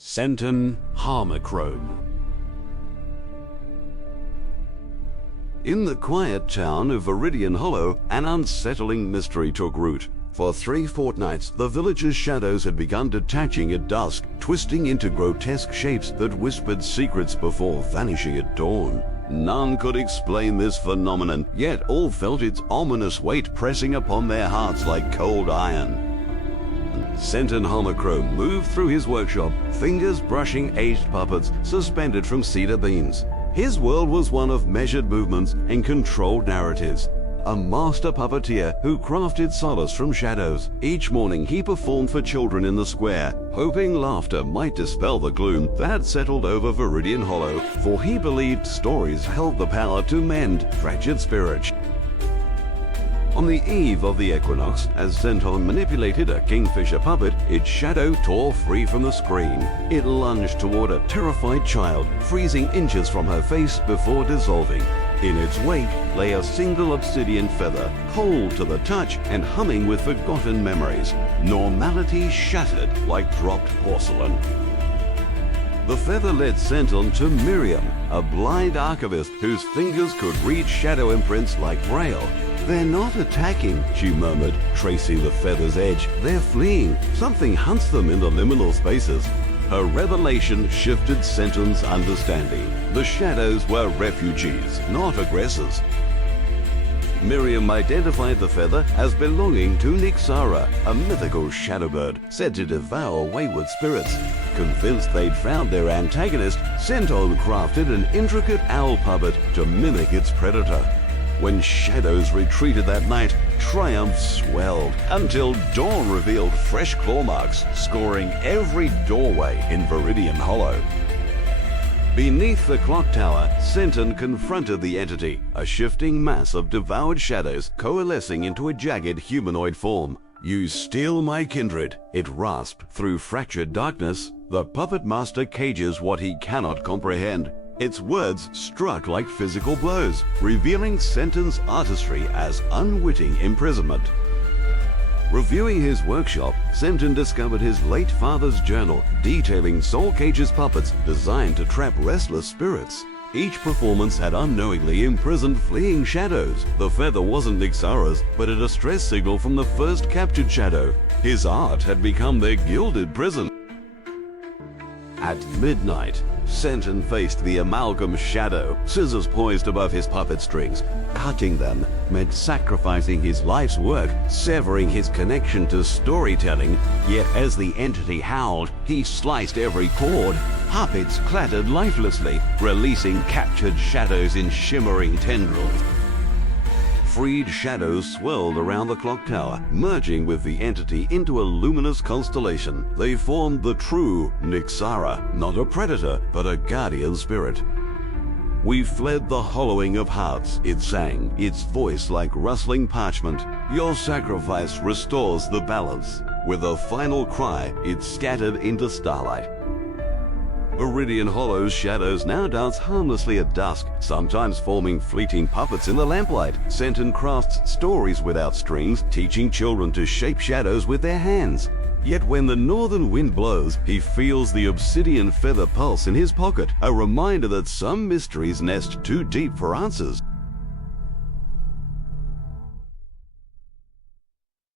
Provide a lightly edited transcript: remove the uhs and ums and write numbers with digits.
Scenton Harmochrome. In the quiet town of Viridian Hollow, an unsettling mystery took root. For 3 fortnights, the village's shadows had begun detaching at dusk, twisting into grotesque shapes that whispered secrets before vanishing at dawn. None could explain this phenomenon, yet all felt its ominous weight pressing upon their hearts like cold iron. Scenton Harmochrome moved through his workshop, fingers brushing aged puppets suspended from cedar beams. His world was one of measured movements and controlled narratives. A master puppeteer who crafted solace from shadows. Each morning he performed for children in the square, hoping laughter might dispel the gloom that settled over Viridian Hollow, for he believed stories held the power to mend fractured spirits. On the eve of the equinox, as Scenton manipulated a kingfisher puppet, its shadow tore free from the screen. It lunged toward a terrified child, freezing inches from her face before dissolving. In its wake lay a single obsidian feather, cold to the touch and humming with forgotten memories. Normality shattered like dropped porcelain. The feather led Scenton to Miriam, a blind archivist whose fingers could read shadow imprints like braille. "They're not attacking," she murmured, tracing the feather's edge. "They're fleeing. Something hunts them in the liminal spaces." Her revelation shifted Scenton's understanding. The shadows were refugees, not aggressors. Miriam identified the feather as belonging to Nixara, a mythical shadowbird said to devour wayward spirits. Convinced they'd found their antagonist, Scenton crafted an intricate owl puppet to mimic its predator. When shadows retreated that night, triumph swelled until dawn revealed fresh claw marks scoring every doorway in Viridian Hollow. Beneath the clock tower, Scenton confronted the entity, a shifting mass of devoured shadows coalescing into a jagged humanoid form. "You steal my kindred," it rasped through fractured darkness. The puppet master cages what he cannot comprehend. Its words struck like physical blows, revealing Scenton's artistry as unwitting imprisonment. Reviewing his workshop, Scenton discovered his late father's journal, detailing Soul Cage's puppets designed to trap restless spirits. Each performance had unknowingly imprisoned fleeing shadows. The feather wasn't Nixara's, but a distress signal from the first captured shadow. His art had become their gilded prison. At midnight, Scenton faced the amalgam shadow, scissors poised above his puppet strings. Cutting them meant sacrificing his life's work, severing his connection to storytelling. Yet as the entity howled, he sliced every cord. Puppets clattered lifelessly, releasing captured shadows in shimmering tendrils. Freed shadows swirled around the clock tower, merging with the entity into a luminous constellation. They formed the true Nixara, not a predator, but a guardian spirit. "We fled the hollowing of hearts," it sang, its voice like rustling parchment. "Your sacrifice restores the balance." With a final cry, it scattered into starlight. Viridian Hollow's shadows now dance harmlessly at dusk, sometimes forming fleeting puppets in the lamplight. Scenton crafts stories without strings, teaching children to shape shadows with their hands. Yet when the northern wind blows, he feels the obsidian feather pulse in his pocket, a reminder that some mysteries nest too deep for answers.